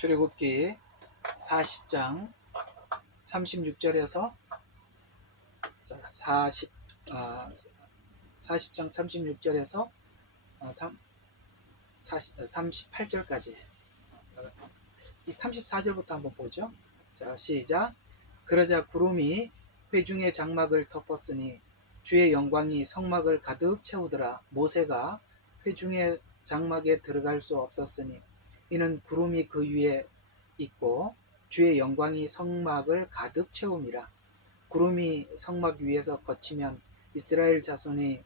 출애굽기 40장 36절에서 40장 36절에서 38절까지 이 34절부터 한번 보죠. 자, 시작. 그러자 구름이 회중의 장막을 덮었으니 주의 영광이 성막을 가득 채우더라. 모세가 회중의 장막에 들어갈 수 없었으니 이는 구름이 그 위에 있고 주의 영광이 성막을 가득 채움이라. 구름이 성막 위에서 거치면 이스라엘 자손이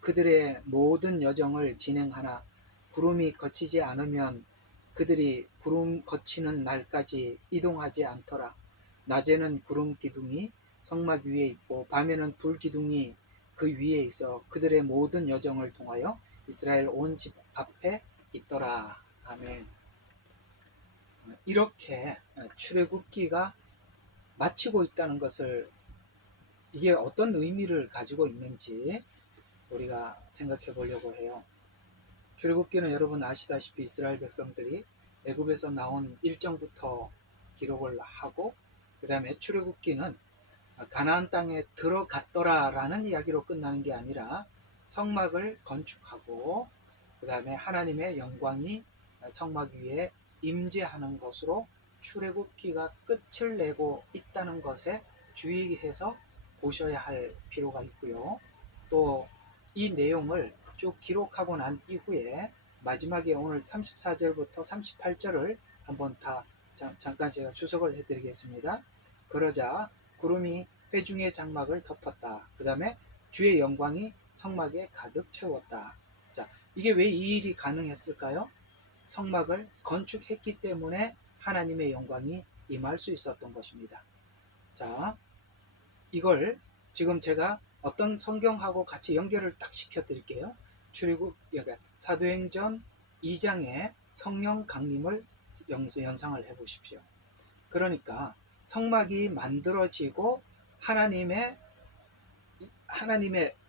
그들의 모든 여정을 진행하나 구름이 거치지 않으면 그들이 구름 거치는 날까지 이동하지 않더라. 낮에는 구름 기둥이 성막 위에 있고 밤에는 불 기둥이 그 위에 있어 그들의 모든 여정을 통하여 이스라엘 온 집 앞에 있더라. 아멘. 이렇게 출애굽기가 마치고 있다는 것을, 이게 어떤 의미를 가지고 있는지 우리가 생각해 보려고 해요. 출애굽기는 여러분 아시다시피 이스라엘 백성들이 애굽에서 나온 일정부터 기록을 하고, 그 다음에 출애굽기는 가나안 땅에 들어갔더라라는 이야기로 끝나는 게 아니라 성막을 건축하고 그 다음에 하나님의 영광이 성막 위에 임재하는 것으로 출애굽기가 끝을 내고 있다는 것에 주의해서 보셔야 할 필요가 있고요. 또 이 내용을 쭉 기록하고 난 이후에 마지막에 오늘 34절부터 38절을 한번 다 잠깐 제가 주석을 해드리겠습니다. 그러자 구름이 회중의 장막을 덮었다. 그 다음에 주의 영광이 성막에 가득 채웠다. 자, 이게 왜 이 일이 가능했을까요? 성막을 건축했기 때문에 하나님의 영광이 임할 수 있었던 것입니다. 자, 이걸 지금 제가 어떤 성경하고 같이 연결을 딱 시켜 드릴게요. 출애굽 사도행전 2장의 성령 강림을 연상을 해 보십시오. 그러니까 성막이 만들어지고 하나님의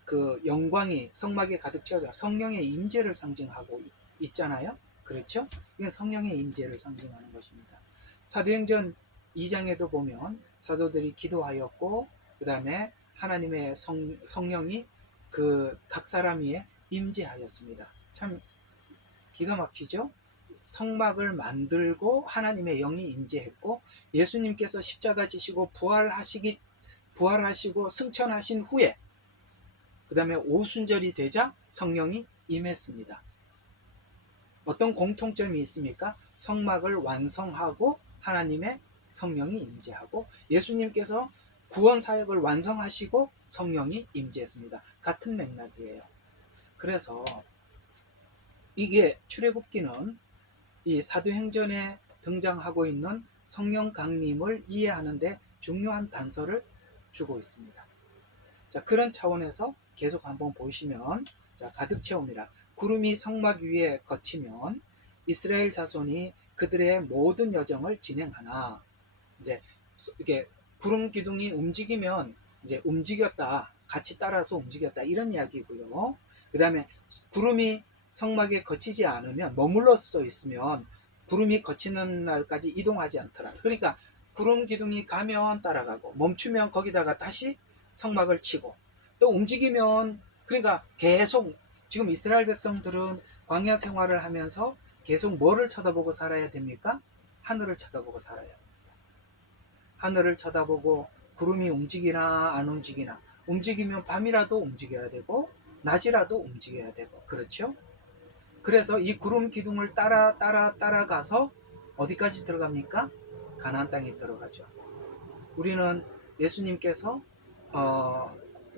그 영광이 성막에 가득 채워져 성령의 임재를 상징하고 있잖아요. 그렇죠? 이건 성령의 임재를 상징하는 것입니다. 사도행전 2장에도 보면 사도들이 기도하였고 그 다음에 하나님의 성령이 그 각 사람 위에 임재하였습니다. 참 기가 막히죠? 성막을 만들고 하나님의 영이 임재했고 예수님께서 십자가 지시고 부활하시고 승천하신 후에 그 다음에 오순절이 되자 성령이 임했습니다. 어떤 공통점이 있습니까? 성막을 완성하고 하나님의 성령이 임재하고 예수님께서 구원 사역을 완성하시고 성령이 임재했습니다. 같은 맥락이에요. 그래서 이게 출애굽기는 이 사도행전에 등장하고 있는 성령 강림을 이해하는데 중요한 단서를 주고 있습니다. 자, 그런 차원에서 계속 한번 보시면, 자, 가득 채웁니다. 구름이 성막 위에 거치면 이스라엘 자손이 그들의 모든 여정을 진행하나, 이제 이게 구름 기둥이 움직이면 이제 움직였다, 같이 따라서 움직였다, 이런 이야기고요. 그 다음에 구름이 성막에 거치지 않으면, 머물러서 있으면 구름이 거치는 날까지 이동하지 않더라. 그러니까 구름 기둥이 가면 따라가고 멈추면 거기다가 다시 성막을 치고 또 움직이면, 그러니까 계속 지금 이스라엘 백성들은 광야 생활을 하면서 계속 뭐를 쳐다보고 살아야 됩니까? 하늘을 쳐다보고 살아야 합니다. 하늘을 쳐다보고 구름이 움직이나 안 움직이나, 움직이면 밤이라도 움직여야 되고 낮이라도 움직여야 되고, 그렇죠? 그래서 이 구름 기둥을 따라가서 어디까지 들어갑니까? 가나안 땅에 들어가죠. 우리는 예수님께서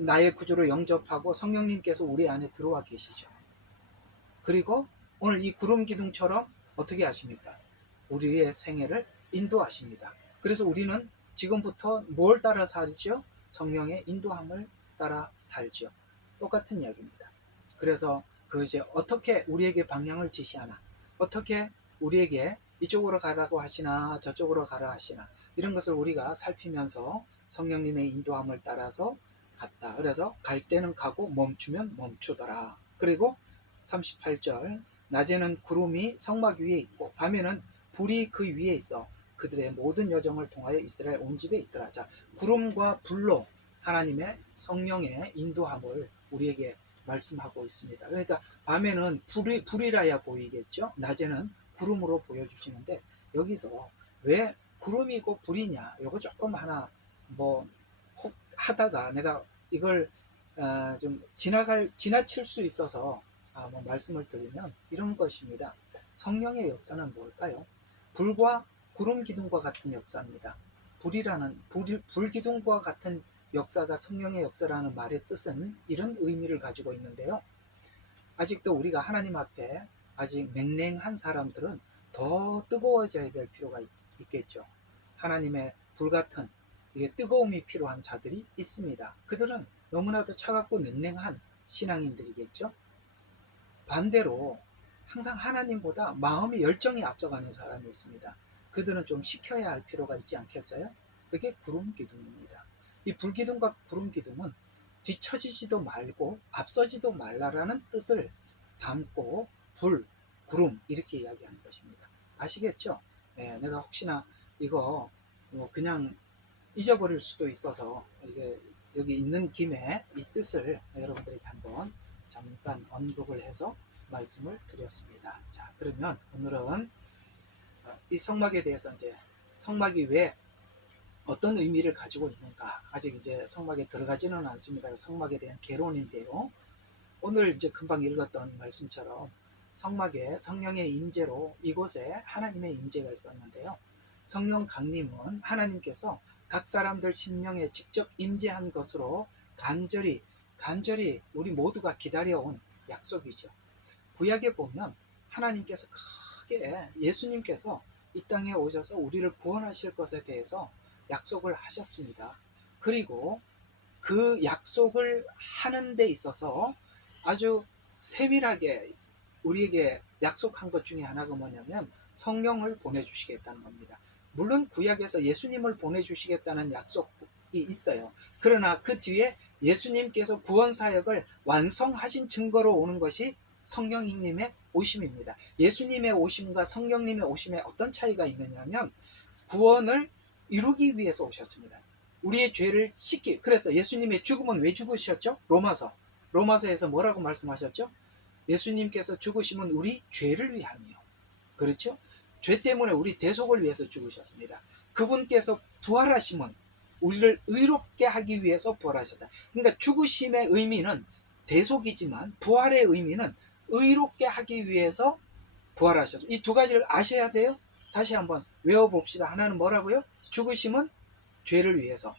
나의 구주로 영접하고 성령님께서 우리 안에 들어와 계시죠. 그리고 오늘 이 구름 기둥처럼 어떻게 하십니까? 우리의 생애를 인도하십니다. 그래서 우리는 지금부터 뭘 따라 살죠? 성령의 인도함을 따라 살죠. 똑같은 이야기입니다. 그래서 그 이제 어떻게 우리에게 방향을 지시하나, 어떻게 우리에게 이쪽으로 가라고 하시나 저쪽으로 가라 하시나, 이런 것을 우리가 살피면서 성령님의 인도함을 따라서 갔다. 그래서 갈 때는 가고 멈추면 멈추더라. 그리고 38절, 낮에는 구름이 성막 위에 있고 밤에는 불이 그 위에 있어 그들의 모든 여정을 통하여 이스라엘 온 집에 있더라. 자, 구름과 불로 하나님의 성령의 인도함을 우리에게 말씀하고 있습니다. 그러니까 밤에는 불이라야 보이겠죠. 낮에는 구름으로 보여주시는데 여기서 왜 구름이고 불이냐? 이거 조금 하나 뭐 혹 하다가 내가 이걸 좀 지나칠 수 있어서 뭐 말씀을 드리면 이런 것입니다. 성령의 역사는 뭘까요? 불과 구름 기둥과 같은 역사입니다. 불 기둥과 같은 역사가 성령의 역사라는 말의 뜻은 이런 의미를 가지고 있는데요. 아직도 우리가 하나님 앞에 아직 냉랭한 사람들은 더 뜨거워져야 될 필요가 있겠죠. 하나님의 불같은 이게 뜨거움이 필요한 자들이 있습니다. 그들은 너무나도 차갑고 냉랭한 신앙인들이겠죠. 반대로 항상 하나님보다 마음의 열정이 앞서가는 사람이 있습니다. 그들은 좀 식혀야 할 필요가 있지 않겠어요? 그게 구름 기둥입니다. 이 불기둥과 구름 기둥은 뒤처지지도 말고 앞서지도 말라라는 뜻을 담고 불, 구름 이렇게 이야기하는 것입니다. 아시겠죠? 네, 내가 혹시나 이거 뭐 그냥 잊어버릴 수도 있어서 이게 여기 있는 김에 이 뜻을 여러분들에게 한번 잠깐 언급을 해서 말씀을 드렸습니다. 자, 그러면 오늘은 이 성막에 대해서 이제 성막이 왜 어떤 의미를 가지고 있는가, 아직 이제 성막에 들어가지는 않습니다. 성막에 대한 개론인데요. 오늘 이제 금방 읽었던 말씀처럼 성막에 성령의 임재로 이곳에 하나님의 임재가 있었는데요. 성령 강림은 하나님께서 각 사람들 심령에 직접 임재한 것으로 간절히 우리 모두가 기다려온 약속이죠. 구약에 보면 하나님께서 크게 예수님께서 이 땅에 오셔서 우리를 구원하실 것에 대해서 약속을 하셨습니다. 그리고 그 약속을 하는 데 있어서 아주 세밀하게 우리에게 약속한 것 중에 하나가 뭐냐면 성령을 보내주시겠다는 겁니다. 물론 구약에서 예수님을 보내주시겠다는 약속이 있어요. 그러나 그 뒤에 예수님께서 구원사역을 완성하신 증거로 오는 것이 성령님의 오심입니다. 예수님의 오심과 성령님의 오심에 어떤 차이가 있느냐 하면 구원을 이루기 위해서 오셨습니다. 우리의 죄를 그래서 예수님의 죽음은 왜 죽으셨죠? 로마서에서 뭐라고 말씀하셨죠? 예수님께서 죽으심은 우리 죄를 위함이요. 그렇죠? 죄 때문에 우리 대속을 위해서 죽으셨습니다. 그분께서 부활하심은 우리를 의롭게 하기 위해서 부활하셨다. 그러니까 죽으심의 의미는 대속이지만 부활의 의미는 의롭게 하기 위해서 부활하셨습니다. 이 두 가지를 아셔야 돼요. 다시 한번 외워봅시다. 하나는 뭐라고요? 죽으심은 죄를 위해서,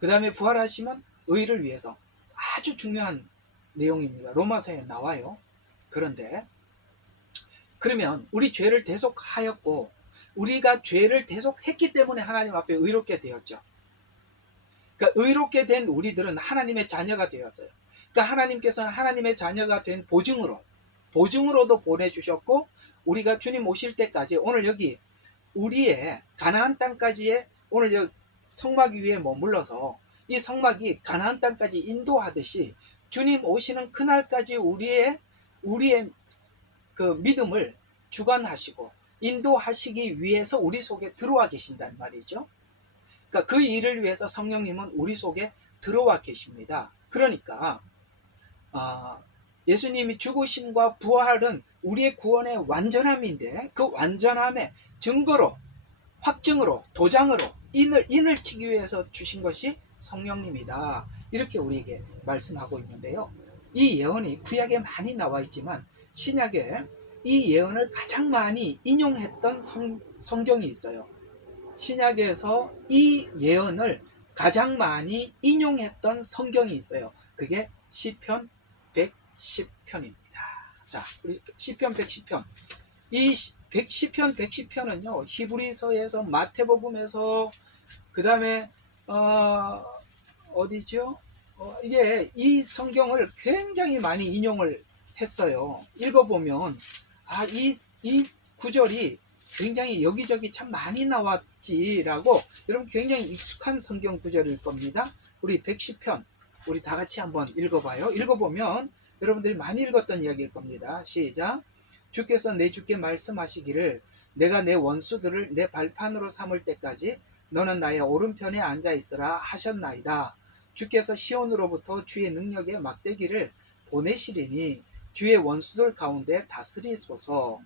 그 다음에 부활하심은 의를 위해서. 아주 중요한 내용입니다. 로마서에 나와요. 그런데 그러면 우리 죄를 대속하였고 우리가 죄를 대속했기 때문에 하나님 앞에 의롭게 되었죠. 그러니까 의롭게 된 우리들은 하나님의 자녀가 되었어요. 그러니까 하나님께서는 하나님의 자녀가 된 보증으로도 보내주셨고 우리가 주님 오실 때까지 오늘 여기 우리의 가나안 땅까지의 오늘 여기 성막 위에 머물러서 이 성막이 가나안 땅까지 인도하듯이 주님 오시는 그날까지 우리의 그 믿음을 주관하시고 인도하시기 위해서 우리 속에 들어와 계신단 말이죠. 그러니까 그 일을 위해서 성령님은 우리 속에 들어와 계십니다. 그러니까 예수님이 죽으심과 부활은 우리의 구원의 완전함인데 그 완전함의 증거로, 확증으로, 도장으로 인을 치기 위해서 주신 것이 성령님이다. 이렇게 우리에게 말씀하고 있는데요. 이 예언이 구약에 많이 나와 있지만 신약에 이 예언을 가장 많이 인용했던 성경이 있어요. 신약에서 이 예언을 가장 많이 인용했던 성경이 있어요. 그게 시편 110편입니다. 자, 우리 시편 110편. 이 시편 110편은요, 히브리서에서, 마태복음에서, 그 다음에 어디죠? 이게 이 성경을 굉장히 많이 인용을 했어요. 읽어보면 이 구절이 굉장히 여기저기 참 많이 나왔지라고 여러분 굉장히 익숙한 성경 구절일 겁니다. 우리 110편 우리 다 같이 한번 읽어봐요. 읽어보면 여러분들이 많이 읽었던 이야기일 겁니다. 시작. 주께서 내 주께 말씀하시기를 내가 내 원수들을 내 발판으로 삼을 때까지 너는 나의 오른편에 앉아 있으라 하셨나이다. 주께서 시온으로부터 주의 능력의 막대기를 보내시리니 주의 원수들 가운데 다스리소서.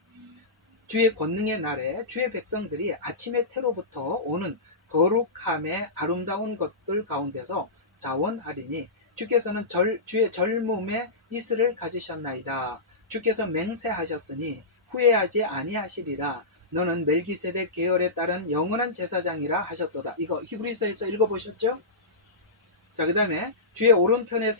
주의 권능의 날에 주의 백성들이 아침의 태로부터 오는 거룩함의 아름다운 것들 가운데서 자원하리니 주께서는 주의 젊음의 이슬을 가지셨나이다. 주께서 맹세하셨으니 후회하지 아니하시리라. 너는 멜기세덱 계열에 따른 영원한 제사장이라 하셨도다. 이거 히브리서에서 읽어보셨죠? 자, 그 다음에 주의 오른편에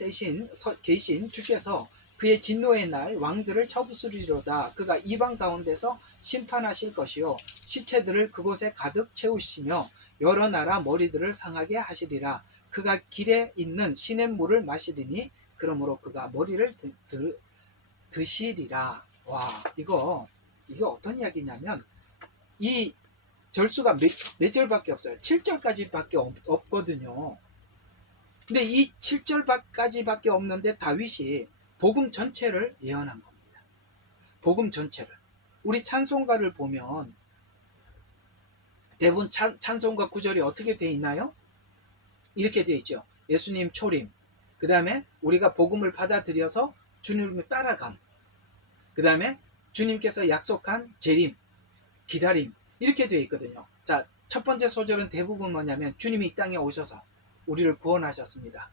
계신 주께서 그의 진노의 날 왕들을 쳐부수리로다. 그가 이방 가운데서 심판하실 것이요 시체들을 그곳에 가득 채우시며 여러 나라 머리들을 상하게 하시리라. 그가 길에 있는 시냇물을 마시리니 그러므로 그가 머리를 드시리라. 와, 이거 어떤 이야기냐면 이 절수가 몇 절밖에 없어요. 7절까지밖에 없거든요. 근데 이 7절까지밖에 없는데 다윗이 복음 전체를 예언한 겁니다. 복음 전체를. 우리 찬송가를 보면 대부분 찬송가 구절이 어떻게 되어 있나요? 이렇게 되어 있죠. 예수님 초림, 그 다음에 우리가 복음을 받아들여서 주님을 따라감, 그 다음에 주님께서 약속한 재림, 기다림, 이렇게 되어 있거든요. 자, 첫 번째 소절은 대부분 뭐냐면 주님이 이 땅에 오셔서 우리를 구원하셨습니다.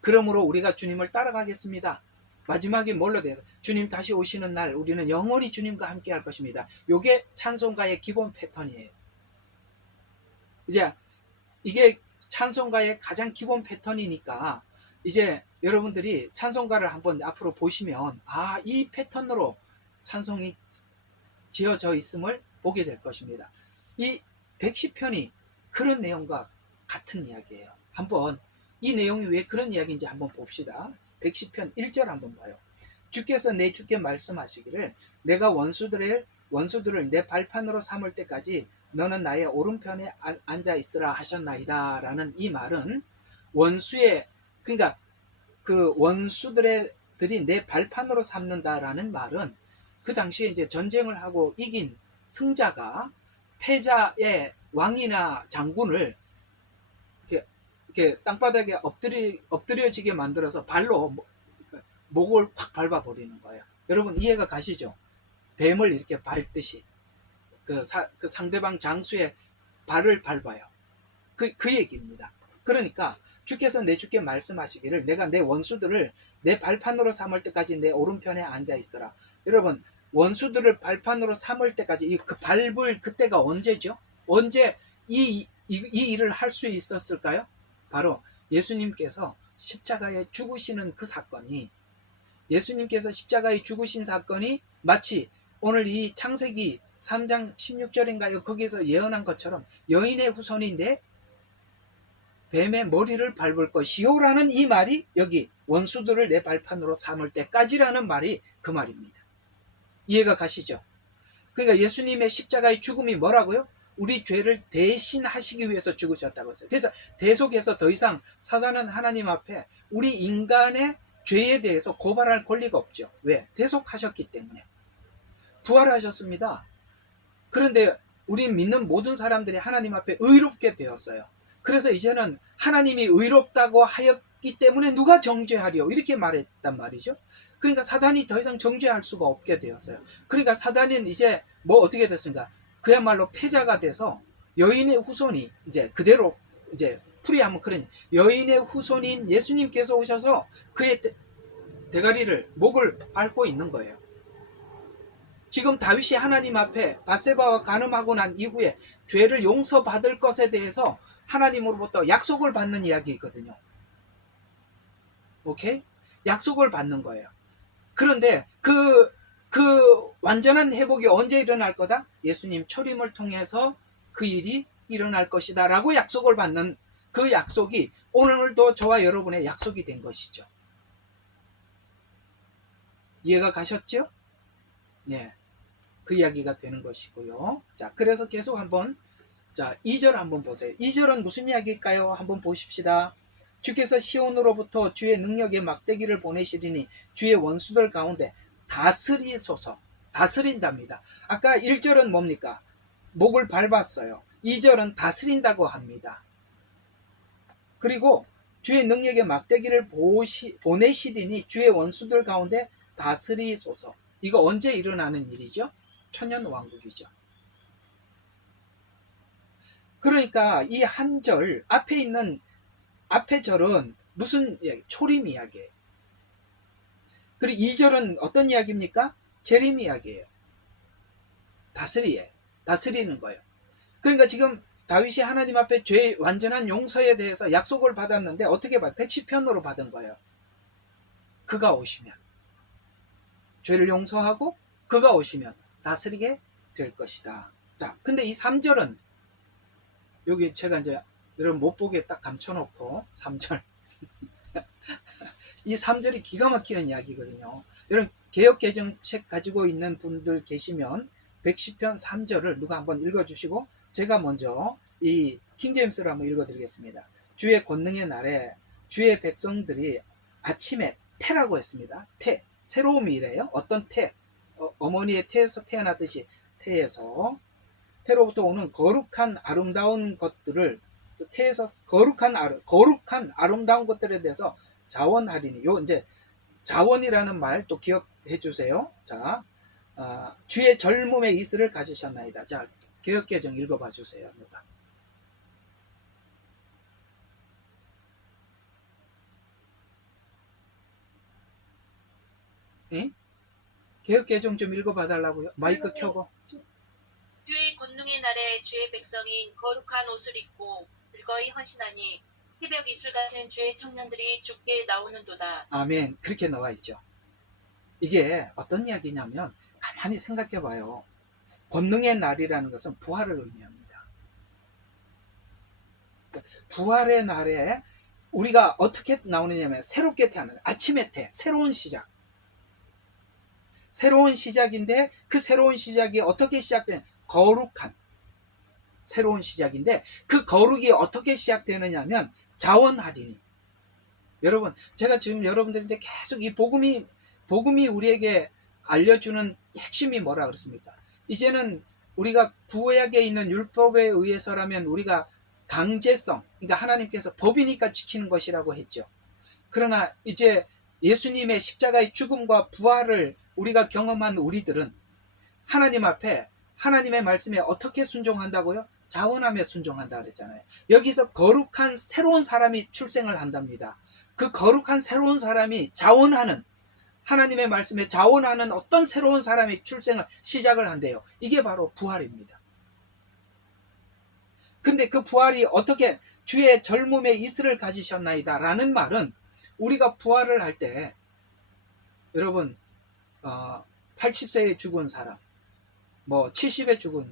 그러므로 우리가 주님을 따라가겠습니다. 마지막에 뭘로 돼요? 주님 다시 오시는 날 우리는 영원히 주님과 함께 할 것입니다. 이게 찬송가의 기본 패턴이에요. 이제 이게 찬송가의 가장 기본 패턴이니까 이제 여러분들이 찬송가를 한번 앞으로 보시면 이 패턴으로 찬송이 지어져 있음을 보게 될 것입니다. 이 110편이 그런 내용과 같은 이야기예요. 한번 이 내용이 왜 그런 이야기인지 한번 봅시다. 110편 1절 한번 봐요. 주께서 내 주께 말씀하시기를 내가 원수들을 내 발판으로 삼을 때까지 너는 나의 오른편에 앉아 있으라 하셨나이다 라는 이 말은 그러니까 그 원수들이 내 발판으로 삼는다라는 말은 그 당시에 이제 전쟁을 하고 이긴 승자가 패자의 왕이나 장군을 이렇게 땅바닥에 엎드려지게 만들어서 발로 목을 확 밟아버리는 거예요. 여러분 이해가 가시죠? 뱀을 이렇게 밟듯이 그 상대방 장수의 발을 밟아요. 그 얘기입니다. 그러니까 주께서 내 주께 말씀하시기를 내가 내 원수들을 내 발판으로 삼을 때까지 내 오른편에 앉아 있어라. 여러분 원수들을 발판으로 삼을 때까지 그 밟을 그때가 언제죠? 언제 이 일을 할 수 있었을까요? 바로 예수님께서 십자가에 죽으시는 그 사건이 예수님께서 십자가에 죽으신 사건이 마치 오늘 이 창세기 3장 16절인가요? 거기서 예언한 것처럼 여인의 후손인데 뱀의 머리를 밟을 것이요라는 이 말이 여기 원수들을 내 발판으로 삼을 때까지라는 말이 그 말입니다. 이해가 가시죠? 그러니까 예수님의 십자가의 죽음이 뭐라고요? 우리 죄를 대신하시기 위해서 죽으셨다고 했어요. 그래서 대속해서 더 이상 사단은 하나님 앞에 우리 인간의 죄에 대해서 고발할 권리가 없죠. 왜? 대속하셨기 때문에. 부활하셨습니다. 그런데 우리 믿는 모든 사람들이 하나님 앞에 의롭게 되었어요. 그래서 이제는 하나님이 의롭다고 하였기 때문에 누가 정죄하리요? 이렇게 말했단 말이죠. 그러니까 사단이 더 이상 정죄할 수가 없게 되었어요. 그러니까 사단은 이제 어떻게 됐습니까? 그야말로 패자가 돼서 여인의 후손이 이제 그대로 이제 풀이하면 그러니 여인의 후손인 예수님께서 오셔서 그의 대가리를 목을 밟고 있는 거예요. 지금 다윗이 하나님 앞에 밧세바와 간음하고 난 이후에 죄를 용서받을 것에 대해서 하나님으로부터 약속을 받는 이야기거든요. 오케이? 약속을 받는 거예요. 그런데 그 완전한 회복이 언제 일어날 거다? 예수님 초림을 통해서 그 일이 일어날 것이다 라고 약속을 받는 그 약속이 오늘도 저와 여러분의 약속이 된 것이죠. 이해가 가셨죠? 네. 그 이야기가 되는 것이고요. 자, 그래서 계속 한번 2절 한번 보세요. 2절은 무슨 이야기일까요? 한번 보십시다. 주께서 시온으로부터 주의 능력의 막대기를 보내시리니 주의 원수들 가운데 다스리소서. 다스린답니다. 아까 1절은 뭡니까? 목을 밟았어요. 2절은 다스린다고 합니다. 그리고 주의 능력의 막대기를 보내시리니 주의 원수들 가운데 다스리소서. 이거 언제 일어나는 일이죠? 천년왕국이죠. 그러니까 이 한 절 앞에 있는 앞에 절은 무슨 이야기? 초림 이야기예요. 그리고 2절은 어떤 이야기입니까? 재림 이야기예요. 다스리는 거예요. 그러니까 지금 다윗이 하나님 앞에 죄의 완전한 용서에 대해서 약속을 받았는데 어떻게 받? 110편으로 받은 거예요. 그가 오시면 죄를 용서하고 그가 오시면 다스리게 될 것이다. 자, 근데 이 3절은 여기 제가 이제 여러분 못 보게 딱 감춰놓고 3절 이 3절이 기가 막히는 이야기거든요. 여러분 개역개정책 가지고 있는 분들 계시면 110편 3절을 누가 한번 읽어주시고 제가 먼저 이 킹제임스를 한번 읽어드리겠습니다. 주의 권능의 날에 주의 백성들이 아침에 태라고 했습니다. 태, 새로움이래요. 어떤 태? 어머니의 태에서 태어났듯이 태에서 태로부터 오는 거룩한 아름다운 것들을 태에서 거룩한 아름다운 것들에 대해서 자원하리니 요 이제 자원이라는 말 또 기억해 주세요. 자, 주의 젊음의 이슬을 가지셨나이다. 자, 개역개정 읽어봐 주세요. 누가? 예? 개역개정 좀 읽어봐 달라고요. 마이크 켜고. 주의 권능의 날에 주의 백성이 거룩한 옷을 입고 즐거이 헌신하니 새벽 이슬 같은 주의 청년들이 죽게 나오는도다. 아멘. 그렇게 나와 있죠. 이게 어떤 이야기냐면 가만히 생각해 봐요. 권능의 날이라는 것은 부활을 의미합니다. 부활의 날에 우리가 어떻게 나오느냐면 새롭게 태어나는 아침의 태, 새로운 시작. 새로운 시작인데 그 새로운 시작이 어떻게 시작되는 거룩한 새로운 시작인데 그 거룩이 어떻게 시작되느냐면 자원하리니. 여러분, 제가 지금 여러분들한테 계속 이 복음이 우리에게 알려주는 핵심이 뭐라 그렇습니까? 이제는 우리가 구약에 있는 율법에 의해서라면 우리가 강제성, 그러니까 하나님께서 법이니까 지키는 것이라고 했죠. 그러나 이제 예수님의 십자가의 죽음과 부활을 우리가 경험한 우리들은 하나님 앞에 하나님의 말씀에 어떻게 순종한다고요? 자원하며 순종한다 그랬잖아요. 여기서 거룩한 새로운 사람이 출생을 한답니다. 그 거룩한 새로운 사람이 자원하는 하나님의 말씀에 자원하는 어떤 새로운 사람이 출생을 시작을 한대요. 이게 바로 부활입니다. 근데 그 부활이 어떻게 주의 젊음의 이슬을 가지셨나이다 라는 말은 우리가 부활을 할 때 여러분 80세에 죽은 사람 뭐 70에 죽은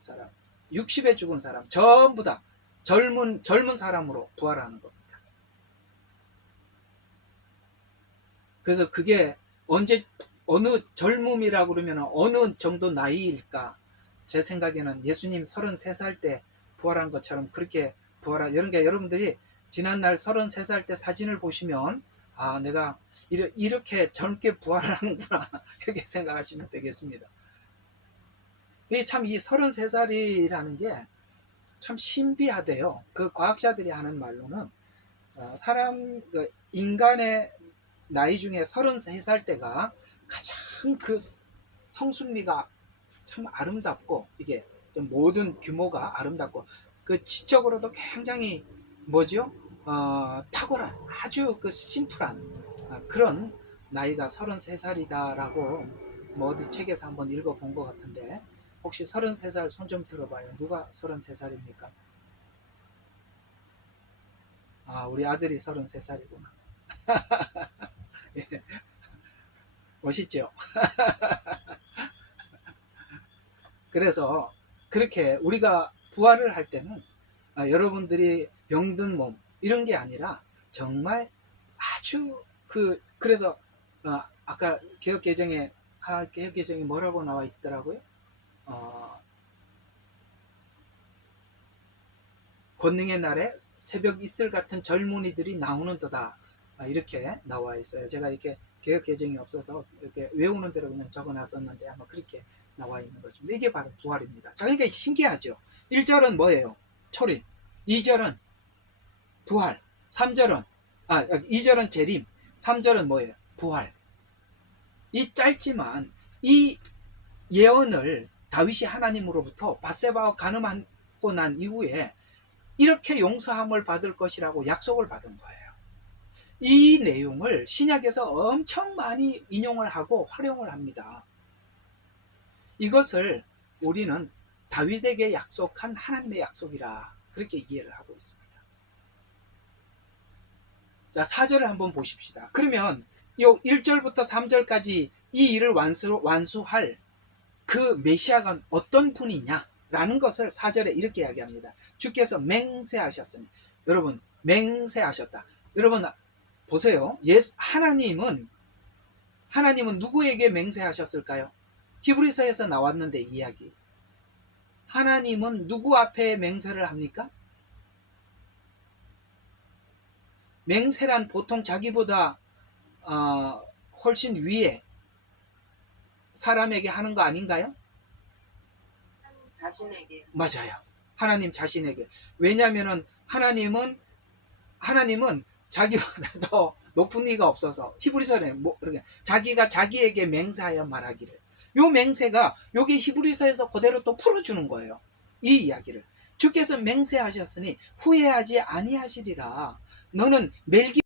사람 60에 죽은 사람 전부 다 젊은 사람으로 부활하는 겁니다. 그래서 그게 언제 어느 젊음이라고 그러면 어느 정도 나이일까? 제 생각에는 예수님 33살 때 부활한 것처럼 그렇게 부활한 이런 게 여러분들이 지난날 33살 때 사진을 보시면 아 내가 이렇게 젊게 부활을 하는구나 이렇게 생각하시면 되겠습니다. 이게 참 이 33살이라는 게 참 신비하대요. 그 과학자들이 하는 말로는 인간의 나이 중에 33살 때가 가장 그 성숙미가 참 아름답고 이게 좀 모든 규모가 아름답고 그 지적으로도 굉장히 뭐죠? 탁월한 아주 그 심플한 그런 나이가 33살이다라고 뭐 어디 책에서 한번 읽어본 것 같은데 혹시 33살 손 좀 들어봐요. 누가 33살입니까? 우리 아들이 33살이구나. 멋있죠? 그래서 그렇게 우리가 부활을 할 때는 여러분들이 병든 몸 이런 게 아니라 정말 아주 그래서 아까 개혁개정에 뭐라고 나와 있더라고요? 권능의 날에 새벽 이슬 같은 젊은이들이 나오는도다 이렇게 나와 있어요. 제가 이렇게 개혁개정이 없어서 이렇게 외우는 대로 그냥 적어놨었는데 아마 그렇게 나와 있는 것입니다. 이게 바로 부활입니다. 자, 그러니까 신기하죠. 1절은 뭐예요? 초림. 2절은 부활. 3절은 2절은 재림. 3절은 뭐예요? 부활. 이 짧지만 이 예언을 다윗이 하나님으로부터 밧세바와 간음하고 난 이후에 이렇게 용서함을 받을 것이라고 약속을 받은 거예요. 이 내용을 신약에서 엄청 많이 인용을 하고 활용을 합니다. 이것을 우리는 다윗에게 약속한 하나님의 약속이라 그렇게 이해를 하고 있습니다. 자, 4절을 한번 보십시다. 그러면 이 1절부터 3절까지 이 일을 완수할 그 메시아가 어떤 분이냐라는 것을 4절에 이렇게 이야기합니다. 주께서 맹세하셨으니. 여러분, 맹세하셨다. 여러분 보세요. 하나님은 누구에게 맹세하셨을까요? 히브리서에서 나왔는데 이야기. 하나님은 누구 앞에 맹세를 합니까? 맹세란 보통 자기보다 훨씬 위에 사람에게 하는 거 아닌가요? 자신에게. 맞아요. 하나님 자신에게. 왜냐하면 하나님은 자기보다 더 높은 이가 없어서 히브리서에 자기가 자기에게 맹세하여 말하기를. 요 맹세가 여기 히브리서에서 그대로 또 풀어주는 거예요. 이 이야기를. 주께서 맹세하셨으니 후회하지 아니하시리라. 너는 멜기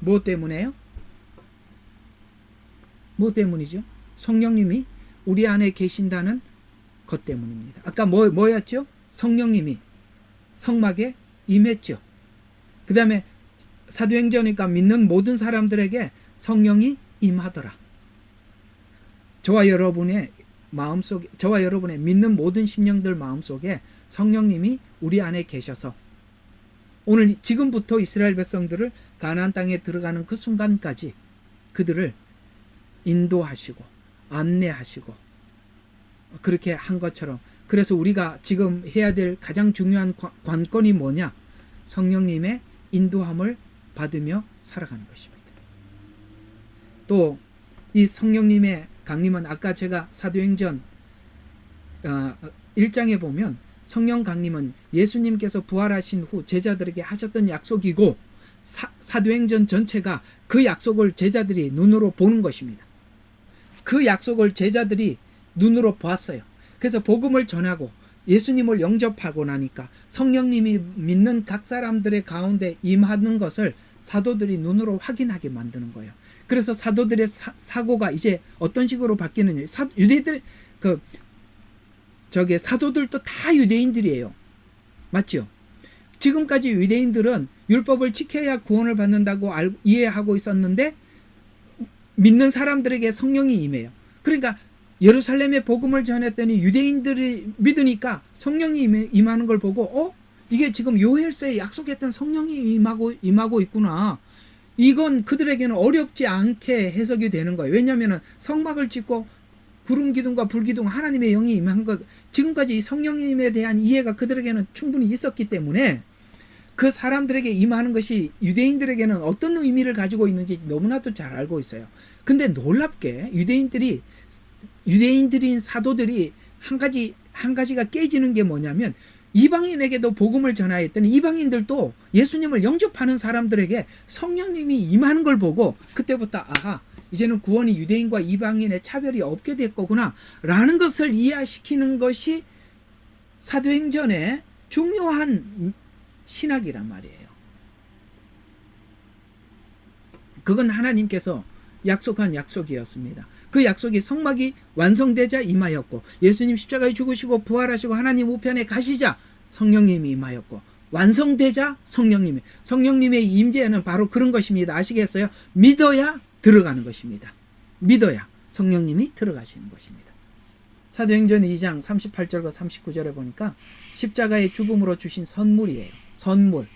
뭐 때문에요? 뭐 때문이죠? 성령님이 우리 안에 계신다는 것 때문입니다. 아까 뭐였죠? 성령님이 성막에 임했죠. 그 다음에 사도행전이니까 믿는 모든 사람들에게 성령이 임하더라. 저와 여러분의 마음속에, 저와 여러분의 믿는 모든 심령들 마음속에 성령님이 우리 안에 계셔서 오늘 지금부터 이스라엘 백성들을 가나안 땅에 들어가는 그 순간까지 그들을 인도하시고 안내하시고 그렇게 한 것처럼, 그래서 우리가 지금 해야 될 가장 중요한 관건이 뭐냐? 성령님의 인도함을 받으며 살아가는 것입니다. 또 이 성령님의 강림은 아까 제가 사도행전 1장에 보면 성령 강림은 예수님께서 부활하신 후 제자들에게 하셨던 약속이고 사도행전 전체가 그 약속을 제자들이 눈으로 보는 것입니다. 그 약속을 제자들이 눈으로 보았어요. 그래서 복음을 전하고 예수님을 영접하고 나니까 성령님이 믿는 각 사람들의 가운데 임하는 것을 사도들이 눈으로 확인하게 만드는 거예요. 그래서 사도들의 사고가 이제 어떤 식으로 바뀌느냐? 유대인들 사도들도 다 유대인들이에요. 맞죠? 지금까지 유대인들은 율법을 지켜야 구원을 받는다고 이해하고 있었는데 믿는 사람들에게 성령이 임해요. 그러니까 예루살렘에 복음을 전했더니 유대인들이 믿으니까 성령이 임하는 걸 보고 이게 지금 요엘서에 약속했던 성령이 임하고 있구나. 이건 그들에게는 어렵지 않게 해석이 되는 거예요. 왜냐하면 성막을 짓고 구름 기둥과 불 기둥 하나님의 영이 임한 것, 지금까지 이 성령님에 대한 이해가 그들에게는 충분히 있었기 때문에 그 사람들에게 임하는 것이 유대인들에게는 어떤 의미를 가지고 있는지 너무나도 잘 알고 있어요. 근데 놀랍게 유대인들인 사도들이 한 가지가 깨지는 게 뭐냐면 이방인에게도 복음을 전하였더니 이방인들도 예수님을 영접하는 사람들에게 성령님이 임하는 걸 보고 그때부터 이제는 구원이 유대인과 이방인의 차별이 없게 됐거구나 라는 것을 이해시키는 것이 사도행전의 중요한 신학이란 말이에요. 그건 하나님께서 약속한 약속이었습니다. 그 약속이 성막이 완성되자 임하였고 예수님 십자가에 죽으시고 부활하시고 하나님 우편에 가시자 성령님이 임하였고 완성되자 성령님의 임재는 바로 그런 것입니다. 아시겠어요? 믿어야 들어가는 것입니다. 믿어야 성령님이 들어가시는 것입니다. 사도행전 2장 38절과 39절에 보니까 십자가의 죽음으로 주신 선물이에요. 선물.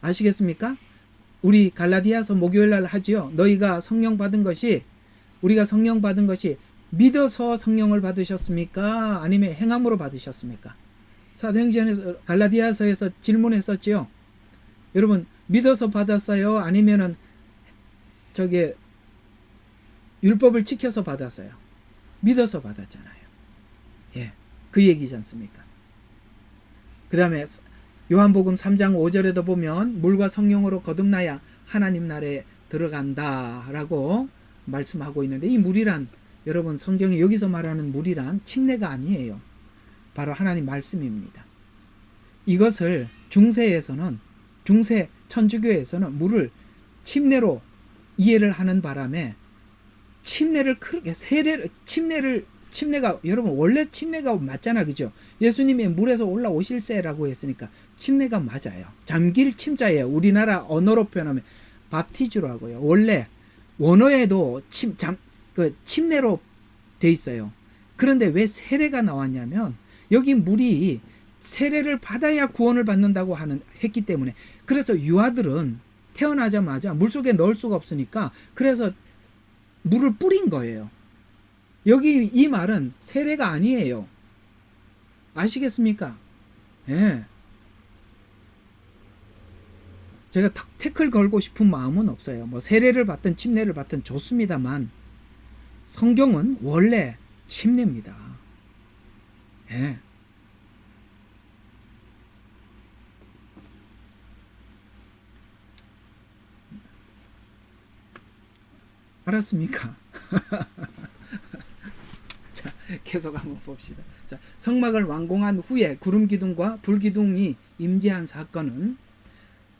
아시겠습니까? 우리 갈라디아서 목요일날 하지요. 우리가 성령 받은 것이 믿어서 성령을 받으셨습니까? 아니면 행함으로 받으셨습니까? 사도행전에서 갈라디아서에서 질문했었지요. 여러분 믿어서 받았어요? 아니면은 율법을 지켜서 받았어요? 믿어서 받았잖아요. 예, 그 얘기지 않습니까? 그 다음에 요한복음 3장 5절에도 보면 물과 성령으로 거듭나야 하나님 나라에 들어간다라고 말씀하고 있는데, 이 물이란, 여러분 성경이 여기서 말하는 물이란 침례가 아니에요. 바로 하나님 말씀입니다. 이것을 중세 천주교에서는 물을 침례로 이해를 하는 바람에 침례가 여러분 원래 침례가 맞잖아, 그죠? 예수님이 물에서 올라오실세라고 했으니까 침례가 맞아요. 잠길 침자예요. 우리나라 언어로 표현하면 밥티즈로 하고요. 원래 원어에도 침례로 돼 있어요. 그런데 왜 세례가 나왔냐면 여기 물이 세례를 받아야 구원을 받는다고 했기 때문에, 그래서 유아들은 태어나자마자 물속에 넣을 수가 없으니까 그래서 물을 뿌린 거예요. 여기 이 말은 세례가 아니에요. 아시겠습니까? 예. 제가 태클 걸고 싶은 마음은 없어요. 뭐 세례를 받든 침례를 받든 좋습니다만 성경은 원래 침례입니다. 예. 알았습니까? 자, 계속 한번 봅시다. 자, 성막을 완공한 후에 구름 기둥과 불 기둥이 임재한 사건은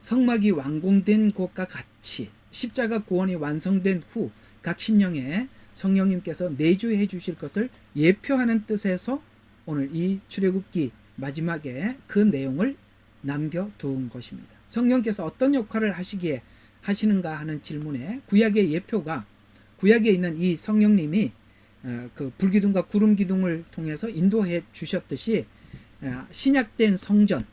성막이 완공된 것과 같이 십자가 구원이 완성된 후 각 심령에 성령님께서 내주해 주실 것을 예표하는 뜻에서 오늘 이 출애굽기 마지막에 그 내용을 남겨둔 것입니다. 성령께서 어떤 역할을 하시기에 하시는가 하는 질문에 구약의 예표가, 구약에 있는 이 성령님이 그 불기둥과 구름 기둥을 통해서 인도해 주셨듯이 신약된 성전,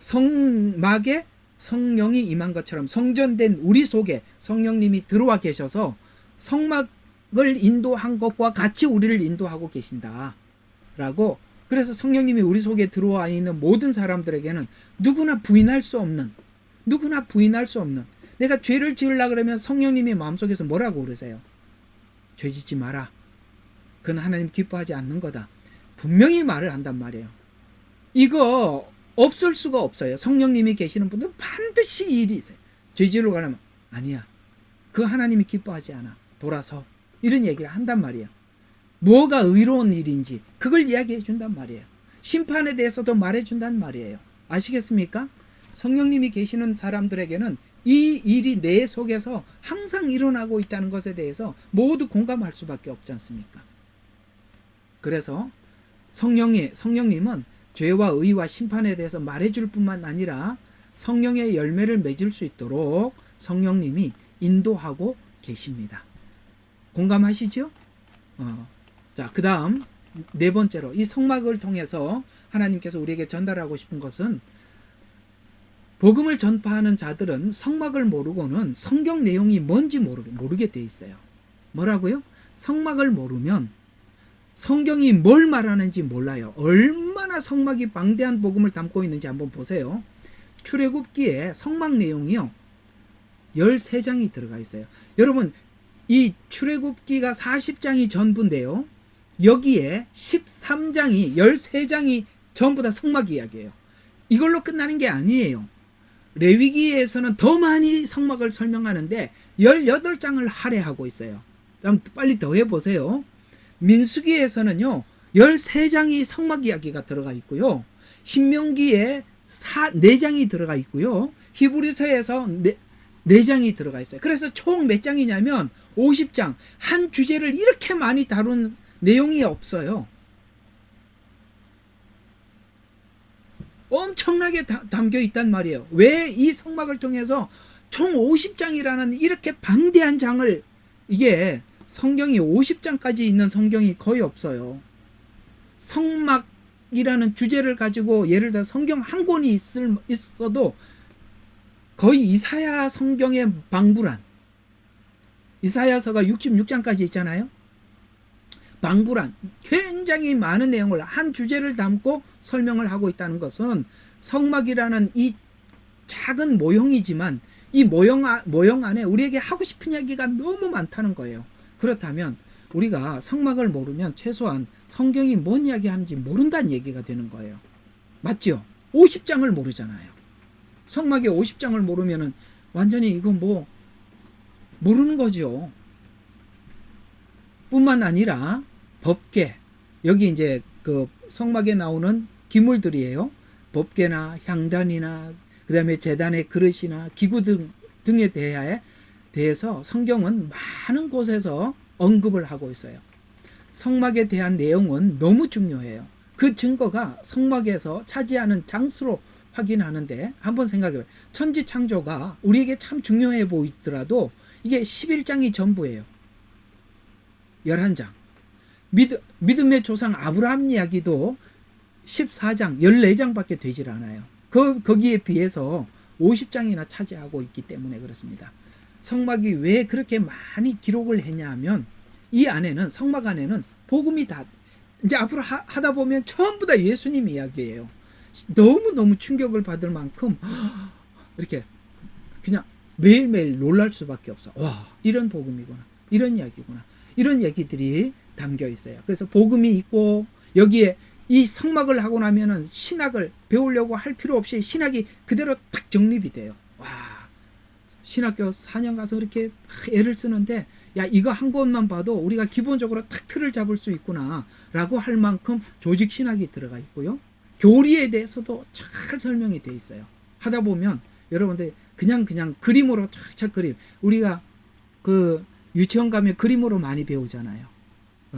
성막에 성령이 임한 것처럼 성전된 우리 속에 성령님이 들어와 계셔서 성막을 인도한 것과 같이 우리를 인도하고 계신다 라고. 그래서 성령님이 우리 속에 들어와 있는 모든 사람들에게는 누구나 부인할 수 없는, 내가 죄를 지으려고 그러면 성령님이 마음속에서 뭐라고 그러세요? 죄 짓지 마라. 그건 하나님 기뻐하지 않는 거다. 분명히 말을 한단 말이에요. 이거 없을 수가 없어요. 성령님이 계시는 분들은 반드시 일이 있어요. 죄 지으러 가려면 아니야. 그거 하나님이 기뻐하지 않아. 돌아서. 이런 얘기를 한단 말이에요. 뭐가 의로운 일인지 그걸 이야기해 준단 말이에요. 심판에 대해서도 말해 준단 말이에요. 아시겠습니까? 성령님이 계시는 사람들에게는 이 일이 내 속에서 항상 일어나고 있다는 것에 대해서 모두 공감할 수밖에 없지 않습니까? 그래서 성령님은 죄와 의와 심판에 대해서 말해줄 뿐만 아니라 성령의 열매를 맺을 수 있도록 성령님이 인도하고 계십니다. 공감하시죠? 자, 그 다음 네 번째로 이 성막을 통해서 하나님께서 우리에게 전달하고 싶은 것은, 복음을 전파하는 자들은 성막을 모르고는 성경 내용이 뭔지 모르게 돼 있어요. 뭐라고요? 성막을 모르면 성경이 뭘 말하는지 몰라요. 얼마나 성막이 방대한 복음을 담고 있는지 한번 보세요. 출애굽기에 성막 내용이요 13장이 들어가 있어요. 여러분, 이 출애굽기가 40장이 전부인데요, 여기에 13장이 13장이 전부 다 성막 이야기예요. 이걸로 끝나는 게 아니에요. 레위기에서는 더 많이 성막을 설명하는데 18장을 할애하고 있어요. 좀 빨리 더 해보세요. 민수기에서는요 13장이 성막 이야기가 들어가 있고요, 신명기에 4장이 들어가 있고요, 히브리서에서 4장이 들어가 있어요. 그래서 총 몇 장이냐면 50장. 한 주제를 이렇게 많이 다룬 내용이 없어요. 엄청나게 담겨 있단 말이에요. 왜 이 성막을 통해서 총 50장이라는 이렇게 방대한 장을, 이게 성경이 50장까지 있는 성경이 거의 없어요. 성막이라는 주제를 가지고 예를 들어 성경 한 권이 있어도 거의 이사야 성경의 방불한, 이사야서가 66장까지 있잖아요. 방불한 굉장히 많은 내용을 한 주제를 담고 설명을 하고 있다는 것은 성막이라는 이 작은 모형이지만 이 모형 안에 우리에게 하고 싶은 이야기가 너무 많다는 거예요. 그렇다면 우리가 성막을 모르면 최소한 성경이 뭔 이야기 하는지 모른다는 얘기가 되는 거예요. 맞죠? 50장을 모르잖아요. 성막의 50장을 모르면은 완전히 이거 뭐 모르는 거죠. 뿐만 아니라 법궤, 여기 이제 그 성막에 나오는 기물들이에요. 법궤나 향단이나 그 다음에 제단의 그릇이나 기구 등에 대해서 성경은 많은 곳에서 언급을 하고 있어요. 성막에 대한 내용은 너무 중요해요. 그 증거가 성막에서 차지하는 장수로 확인하는데, 한번 생각해봐요. 천지창조가 우리에게 참 중요해 보이더라도 이게 11장이 전부예요. 11장. 믿음의 조상 아브라함 이야기도 14장, 14장밖에 되질 않아요. 거기에 비해서 50장이나 차지하고 있기 때문에 그렇습니다. 성막이 왜 그렇게 많이 기록을 했냐 하면, 이 안에는, 성막 안에는 복음이 다, 이제 앞으로 하다 보면 전부 다 예수님 이야기예요. 너무너무 충격을 받을 만큼 이렇게 그냥 매일매일 놀랄 수밖에 없어. 와, 이런 복음이구나, 이런 이야기구나, 이런 얘기들이 담겨 있어요. 그래서 복음이 있고, 여기에 이 성막을 하고 나면은 신학을 배우려고 할 필요 없이 신학이 그대로 딱 정립이 돼요. 와, 신학교 4년 가서 그렇게 애를 쓰는데, 야, 이거 한 권만 봐도 우리가 기본적으로 탁 틀을 잡을 수 있구나 라고 할 만큼 조직 신학이 들어가 있고요, 교리에 대해서도 잘 설명이 돼 있어요. 하다 보면 여러분들 그냥 그림으로 착착 그림. 우리가 그 유치원 가면 그림으로 많이 배우잖아요.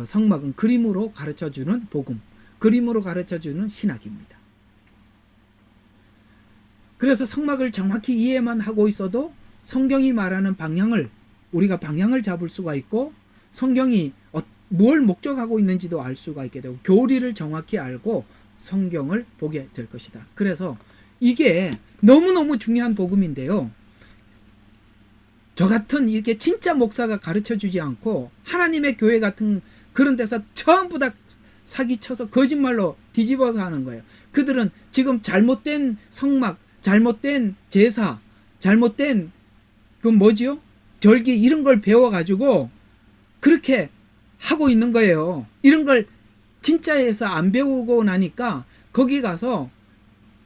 성막은 그림으로 가르쳐주는 복음, 그림으로 가르쳐주는 신학입니다. 그래서 성막을 정확히 이해만 하고 있어도 성경이 말하는 방향을 우리가 방향을 잡을 수가 있고 성경이 뭘 목적하고 있는지도 알 수가 있게 되고 교리를 정확히 알고 성경을 보게 될 것이다. 그래서 이게 너무너무 중요한 복음인데요. 저 같은 이렇게 진짜 목사가 가르쳐주지 않고 하나님의 교회 같은 그런 데서 전부 다 사기쳐서 거짓말로 뒤집어서 하는 거예요. 그들은 지금 잘못된 성막, 잘못된 제사, 잘못된 그 뭐지요? 절기 이런 걸 배워가지고 그렇게 하고 있는 거예요. 이런 걸 진짜에서 안 배우고 나니까 거기 가서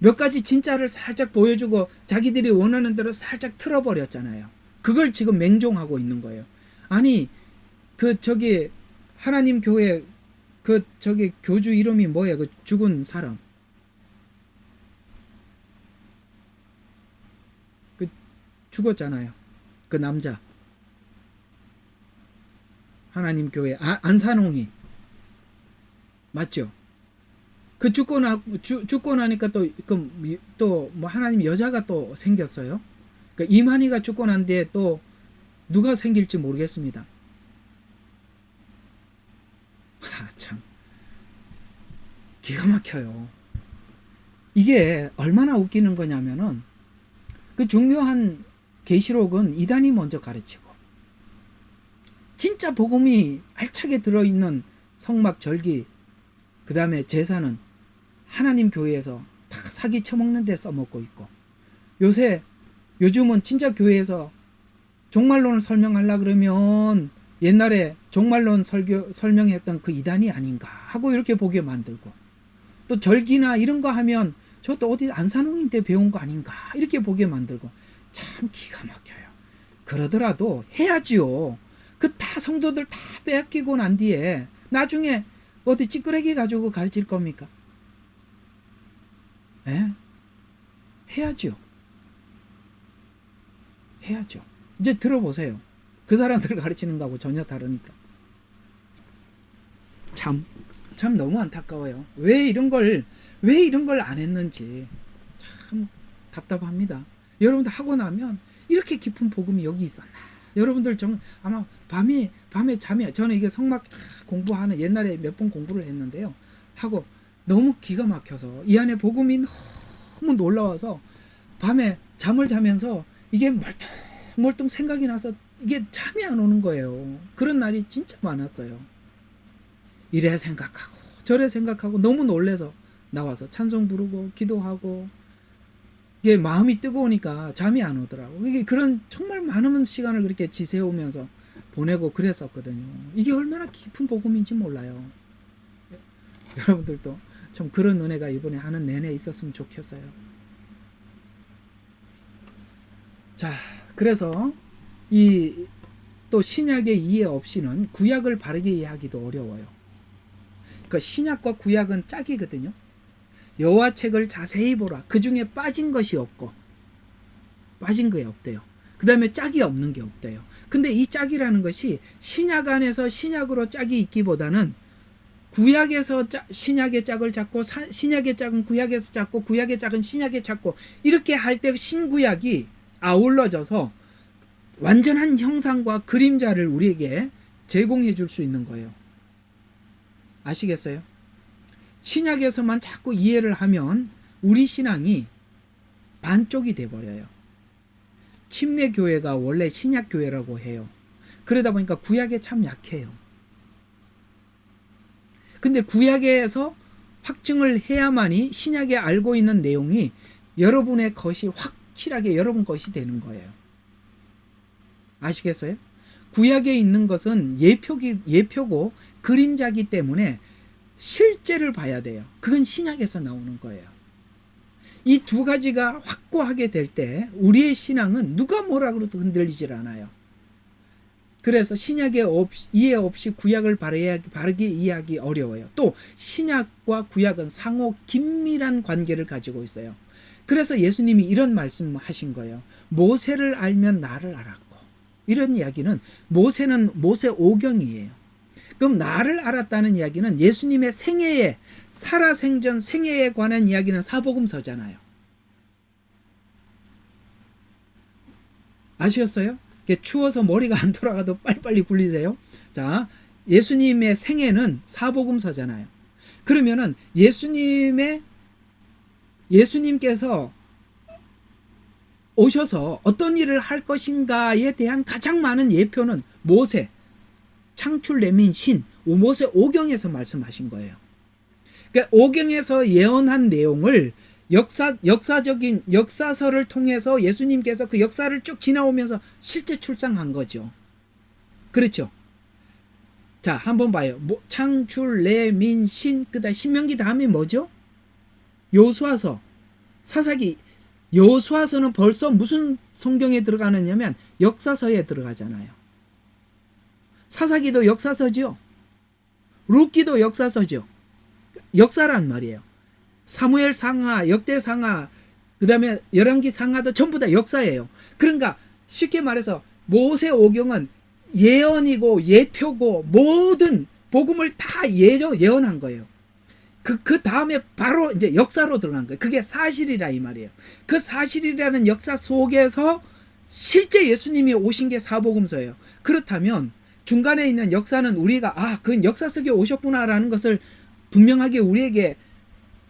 몇 가지 진짜를 살짝 보여주고 자기들이 원하는 대로 살짝 틀어버렸잖아요. 그걸 지금 맹종하고 있는 거예요. 아니 그 저기 하나님 교회 그 저기 교주 이름이 뭐예요? 그 죽은 사람 그 죽었잖아요. 그 남자 하나님 교회 안산홍이 맞죠? 그 죽고 나니까 또 뭐 하나님 여자가 또 생겼어요. 그 이만희가 죽고 난 뒤에 또 누가 생길지 모르겠습니다. 참 기가 막혀요. 이게 얼마나 웃기는 거냐면은 그 중요한 계시록은 이단이 먼저 가르치고 진짜 복음이 알차게 들어있는 성막 절기 그 다음에 제사는 하나님 교회에서 다 사기 쳐먹는 데 써먹고 있고 요즘은 진짜 교회에서 종말론을 설명하려 그러면 옛날에 종말론 설명했던 그 이단이 아닌가 하고 이렇게 보게 만들고 또 절기나 이런 거 하면 저것도 어디 안산홍인 때 배운 거 아닌가 이렇게 보게 만들고 참 기가 막혀요. 그러더라도 해야지요. 그 다 성도들 다 빼앗기고 난 뒤에 나중에 어디 찌끄레기 가지고 가르칠 겁니까? 예? 해야죠. 해야죠. 이제 들어보세요. 그 사람들 가르치는 거하고 전혀 다르니까. 참 너무 안타까워요. 왜 이런 걸 안 했는지 참 답답합니다. 여러분들 하고 나면 이렇게 깊은 복음이 여기 있었나? 여러분들 아마 밤에 잠이 저는 이게 성막 공부하는 옛날에 몇 번 공부를 했는데요. 하고 너무 기가 막혀서 이 안에 복음이 너무 놀라워서 밤에 잠을 자면서 이게 멀뚱 생각이 나서 이게 잠이 안 오는 거예요. 그런 날이 진짜 많았어요. 이래 생각하고 저래 생각하고 너무 놀래서 나와서 찬송 부르고 기도하고 이게 마음이 뜨거우니까 잠이 안 오더라고. 이게 그런 정말 많은 시간을 그렇게 지새우면서 보내고 그랬었거든요. 이게 얼마나 깊은 복음인지 몰라요. 여러분들도 좀 그런 은혜가 이번에 하는 내내 있었으면 좋겠어요. 자, 그래서 또 신약의 이해 없이는 구약을 바르게 이해하기도 어려워요. 그러니까 신약과 구약은 짝이거든요. 여호와 책을 자세히 보라. 그 중에 빠진 것이 없고 빠진 게 없대요. 그 다음에 짝이 없는 게 없대요. 근데 이 짝이라는 것이 신약 안에서 신약으로 짝이 있기보다는 구약에서 신약의 짝을 잡고 신약의 짝은 구약에서 잡고 구약의 짝은 신약에 잡고 이렇게 할 때 신구약이 아울러져서 완전한 형상과 그림자를 우리에게 제공해 줄 수 있는 거예요. 아시겠어요? 신약에서만 자꾸 이해를 하면 우리 신앙이 반쪽이 돼버려요. 침례교회가 원래 신약교회라고 해요. 그러다 보니까 구약에 참 약해요. 근데 구약에서 확증을 해야만이 신약에 알고 있는 내용이 여러분의 것이 확실하게 여러분 것이 되는 거예요. 아시겠어요? 구약에 있는 것은 예표고 그림자기 때문에 실제를 봐야 돼요. 그건 신약에서 나오는 거예요. 이 두 가지가 확고하게 될 때 우리의 신앙은 누가 뭐라 그래도 흔들리질 않아요. 그래서 신약의 이해 없이 구약을 바르게 이해하기 어려워요. 또 신약과 구약은 상호 긴밀한 관계를 가지고 있어요. 그래서 예수님이 이런 말씀하신 거예요. 모세를 알면 나를 알았고. 이런 이야기는 모세는 모세 오경이에요. 그럼 나를 알았다는 이야기는 예수님의 생애에 살아생전 생애에 관한 이야기는 사복음서잖아요. 아시겠어요? 추워서 머리가 안 돌아가도 빨리빨리 굴리세요. 자, 예수님의 생애는 사복음서잖아요. 그러면은 예수님께서 오셔서 어떤 일을 할 것인가에 대한 가장 많은 예표는 모세, 창출 내민 신, 모세 오경에서 말씀하신 거예요. 그러니까 오경에서 예언한 내용을 역사적인 역사서를 통해서 예수님께서 그 역사를 쭉 지나오면서 실제 출상한 거죠. 그렇죠? 자, 한번 봐요. 창출 내민 신, 그다음 신명기 다음에 뭐죠? 요수아서, 사사기. 요수아서는 벌써 무슨 성경에 들어가느냐면 역사서에 들어가잖아요. 사사기도 역사서죠. 룻기도 역사서죠. 역사란 말이에요. 사무엘 상하, 역대 상하, 그 다음에 열왕기 상하도 전부 다 역사예요. 그러니까 쉽게 말해서 모세 오경은 예언이고 예표고 모든 복음을 다 예언한 거예요. 그 다음에 바로 이제 역사로 들어간 거예요. 그게 사실이라 이 말이에요. 그 사실이라는 역사 속에서 실제 예수님이 오신 게 사복음서예요. 그렇다면 중간에 있는 역사는 우리가 그건 역사 속에 오셨구나라는 것을 분명하게 우리에게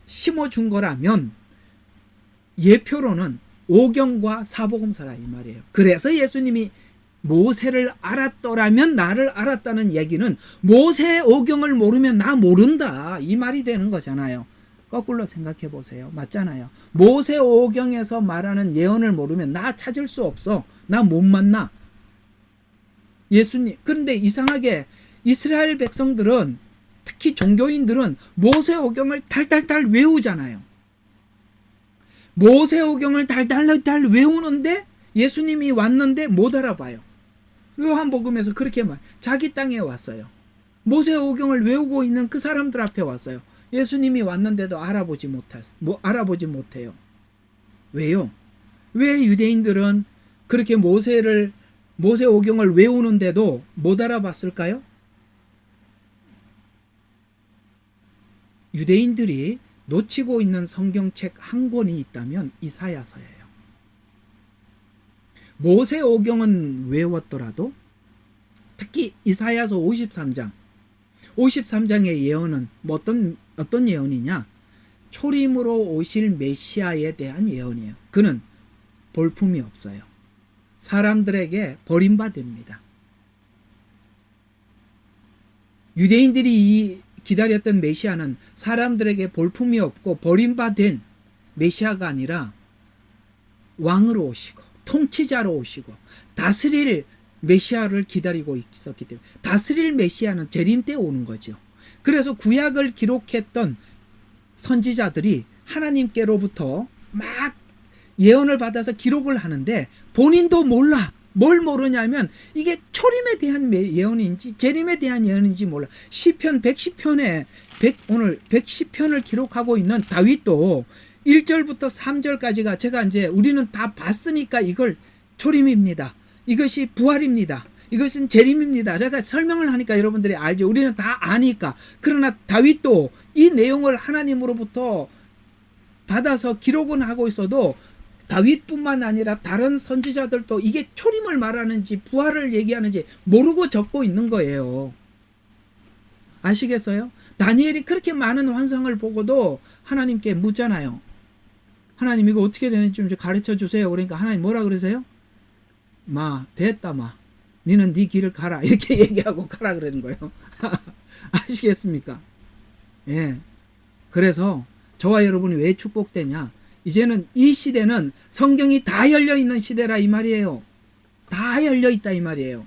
심어준 거라면 예표로는 오경과 사복음서라 이 말이에요. 그래서 예수님이 모세를 알았더라면 나를 알았다는 얘기는 모세 오경을 모르면 나 모른다 이 말이 되는 거잖아요. 거꾸로 생각해 보세요. 맞잖아요. 모세 오경에서 말하는 예언을 모르면 나 찾을 수 없어. 나 못 만나. 예수님. 그런데 이상하게 이스라엘 백성들은, 특히 종교인들은 모세 오경을 달달달 외우잖아요. 모세 오경을 달달달 외우는데 예수님이 왔는데 못 알아봐요. 요한복음에서 그렇게 자기 땅에 왔어요. 모세 오경을 외우고 있는 그 사람들 앞에 왔어요. 예수님이 왔는데도 알아보지 못해요. 왜요? 왜 유대인들은 그렇게 모세 오경을 외우는데도 못 알아봤을까요? 유대인들이 놓치고 있는 성경책 한 권이 있다면 이사야서예요. 모세 오경은 외웠더라도 특히 이사야서 53장의 예언은 어떤 예언이냐? 초림으로 오실 메시아에 대한 예언이에요. 그는 볼품이 없어요. 사람들에게 버림받습니다. 유대인들이 기다렸던 메시아는 사람들에게 볼품이 없고 버림받은 메시아가 아니라 왕으로 오시고 통치자로 오시고 다스릴 메시아를 기다리고 있었기 때문에 다스릴 메시아는 재림 때 오는 거죠. 그래서 구약을 기록했던 선지자들이 하나님께로부터 막 예언을 받아서 기록을 하는데 본인도 몰라. 뭘 모르냐면 이게 초림에 대한 예언인지 재림에 대한 예언인지 몰라. 시편 110편에 오늘 110편을 기록하고 있는 다윗도 1절부터 3절까지가 제가 이제 우리는 다 봤으니까 이걸 초림입니다. 이것이 부활입니다. 이것은 재림입니다. 제가 설명을 하니까 여러분들이 알죠. 우리는 다 아니까. 그러나 다윗도 이 내용을 하나님으로부터 받아서 기록은 하고 있어도 다윗뿐만 아니라 다른 선지자들도 이게 초림을 말하는지 부활을 얘기하는지 모르고 적고 있는 거예요. 아시겠어요? 다니엘이 그렇게 많은 환상을 보고도 하나님께 묻잖아요. 하나님 이거 어떻게 되는지 좀 가르쳐 주세요. 그러니까 하나님 뭐라 그러세요? 됐다 니는 네 길을 가라 이렇게 얘기하고 가라 그러는 거예요. 아시겠습니까? 예. 그래서 저와 여러분이 왜 축복되냐? 이제는 이 시대는 성경이 다 열려있는 시대라 이 말이에요. 다 열려있다 이 말이에요.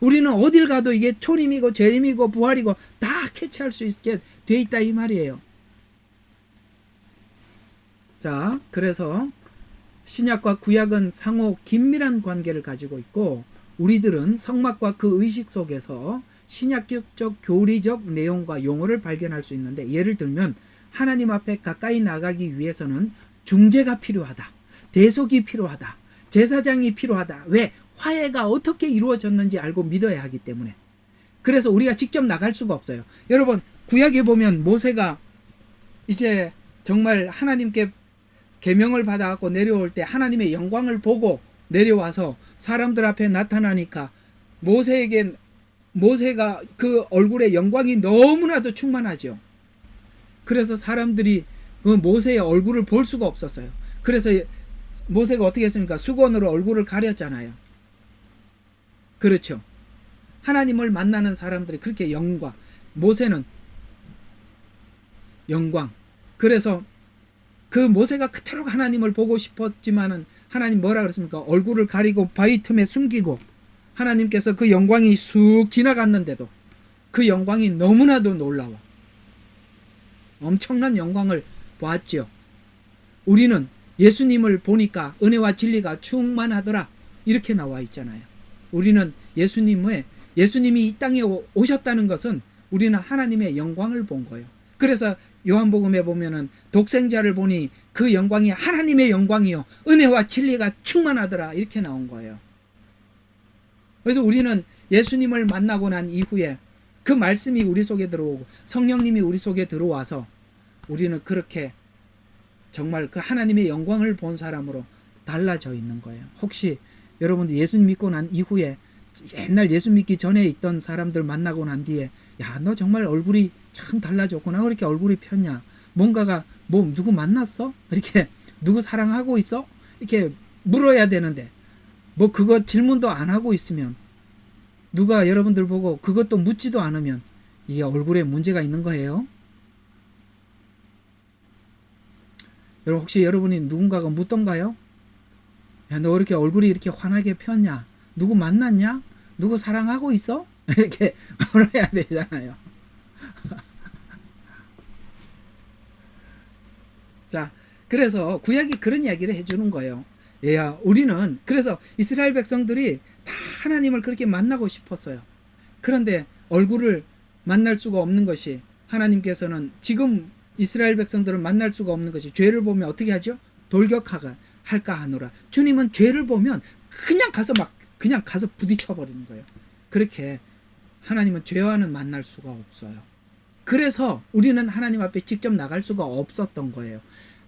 우리는 어딜 가도 이게 초림이고 재림이고 부활이고 다 캐치할 수 있게 돼 있다 이 말이에요. 자, 그래서 신약과 구약은 상호 긴밀한 관계를 가지고 있고 우리들은 성막과 그 의식 속에서 신약적 교리적 내용과 용어를 발견할 수 있는데, 예를 들면 하나님 앞에 가까이 나가기 위해서는 중재가 필요하다. 대속이 필요하다. 제사장이 필요하다. 왜? 화해가 어떻게 이루어졌는지 알고 믿어야 하기 때문에. 그래서 우리가 직접 나갈 수가 없어요. 여러분, 구약에 보면 모세가 이제 정말 하나님께 계명을 받아갖고 내려올 때 하나님의 영광을 보고 내려와서 사람들 앞에 나타나니까 모세가 그 얼굴에 영광이 너무나도 충만하죠. 그래서 사람들이 그 모세의 얼굴을 볼 수가 없었어요. 그래서 모세가 어떻게 했습니까? 수건으로 얼굴을 가렸잖아요. 그렇죠. 하나님을 만나는 사람들이 그렇게 영광, 모세는 영광. 그래서 그 모세가 그토록 하나님을 보고 싶었지만은 하나님 뭐라 그랬습니까? 얼굴을 가리고 바위 틈에 숨기고 하나님께서 그 영광이 쑥 지나갔는데도 그 영광이 너무나도 놀라워. 엄청난 영광을 보았지요. 우리는 예수님을 보니까 은혜와 진리가 충만하더라. 이렇게 나와 있잖아요. 우리는 예수님이 이 땅에 오셨다는 것은 우리는 하나님의 영광을 본 거예요. 그래서 요한복음에 보면은 독생자를 보니 그 영광이 하나님의 영광이요 은혜와 진리가 충만하더라 이렇게 나온 거예요. 그래서 우리는 예수님을 만나고 난 이후에 그 말씀이 우리 속에 들어오고 성령님이 우리 속에 들어와서 우리는 그렇게 정말 그 하나님의 영광을 본 사람으로 달라져 있는 거예요. 혹시 여러분들 예수 믿고 난 이후에 옛날 예수 믿기 전에 있던 사람들 만나고 난 뒤에 야, 너 정말 얼굴이 참 달라졌구나. 그렇게 얼굴이 폈냐? 뭔가가 누구 만났어? 이렇게 누구 사랑하고 있어? 이렇게 물어야 되는데 그거 질문도 안 하고 있으면 누가 여러분들 보고 그것도 묻지도 않으면 이게 얼굴에 문제가 있는 거예요. 여러분 혹시 여러분이 누군가가 묻던가요? 야, 너 이렇게 얼굴이 이렇게 환하게 폈냐? 누구 만났냐? 누구 사랑하고 있어? 이렇게 물어야 되잖아요. 자, 그래서 구약이 그런 이야기를 해주는 거예요. 야, 우리는 그래서 이스라엘 백성들이 다 하나님을 그렇게 만나고 싶었어요. 그런데 얼굴을 만날 수가 없는 것이 하나님께서는 지금 이스라엘 백성들은 만날 수가 없는 것이 죄를 보면 어떻게 하죠? 돌격할까 하노라. 주님은 죄를 보면 그냥 가서 부딪혀 버리는 거예요. 그렇게 하나님은 죄와는 만날 수가 없어요. 그래서 우리는 하나님 앞에 직접 나갈 수가 없었던 거예요.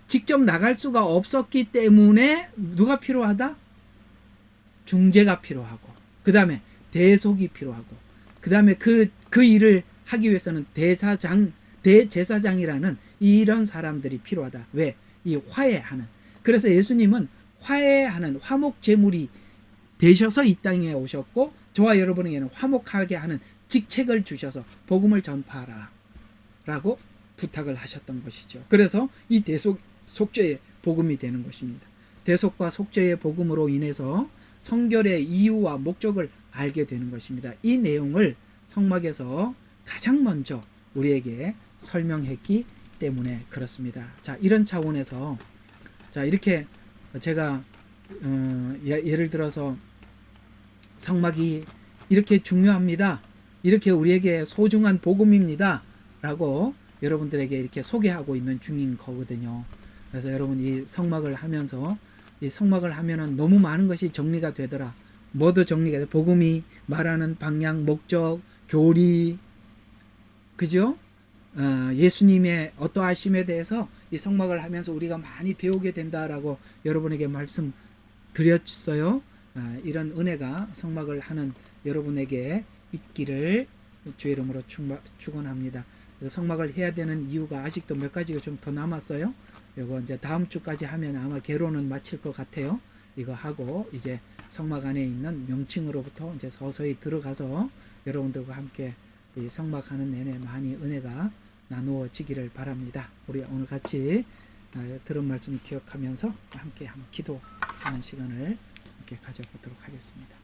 직접 나갈 수가 없었기 때문에 누가 필요하다? 중재가 필요하고 그 다음에 대속이 필요하고 그 다음에 그 일을 하기 위해서는 대제사장이라는 이런 사람들이 필요하다. 왜? 이 화해하는. 그래서 예수님은 화해하는 화목제물이 되셔서 이 땅에 오셨고 저와 여러분에게는 화목하게 하는 직책을 주셔서 복음을 전파하라 라고 부탁을 하셨던 것이죠. 그래서 이 속죄의 복음이 되는 것입니다. 대속과 속죄의 복음으로 인해서 성결의 이유와 목적을 알게 되는 것입니다. 이 내용을 성막에서 가장 먼저 우리에게 설명했기 때문에 그렇습니다. 자, 이런 차원에서 자, 이렇게 제가 예를 들어서 성막이 이렇게 중요합니다. 이렇게 우리에게 소중한 복음입니다. 라고 여러분들에게 이렇게 소개하고 있는 중인 거거든요. 그래서 여러분 이 성막을 하면서 이 성막을 하면은 너무 많은 것이 정리가 되더라. 뭐도 정리가 돼. 복음이 말하는 방향, 목적, 교리, 그죠? 예수님의 어떠하심에 대해서 이 성막을 하면서 우리가 많이 배우게 된다라고 여러분에게 말씀 드렸어요. 이런 은혜가 성막을 하는 여러분에게 있기를 주의 이름으로 축원합니다. 성막을 해야 되는 이유가 아직도 몇 가지가 좀 더 남았어요. 이거 이제 다음 주까지 하면 아마 개론은 마칠 것 같아요. 이거 하고 이제 성막 안에 있는 명칭으로부터 이제 서서히 들어가서 여러분들과 함께 이 성막하는 내내 많이 은혜가 나누어지기를 바랍니다. 우리 오늘 같이 들은 말씀 기억하면서 함께 한번 기도하는 시간을 함께 가져보도록 하겠습니다.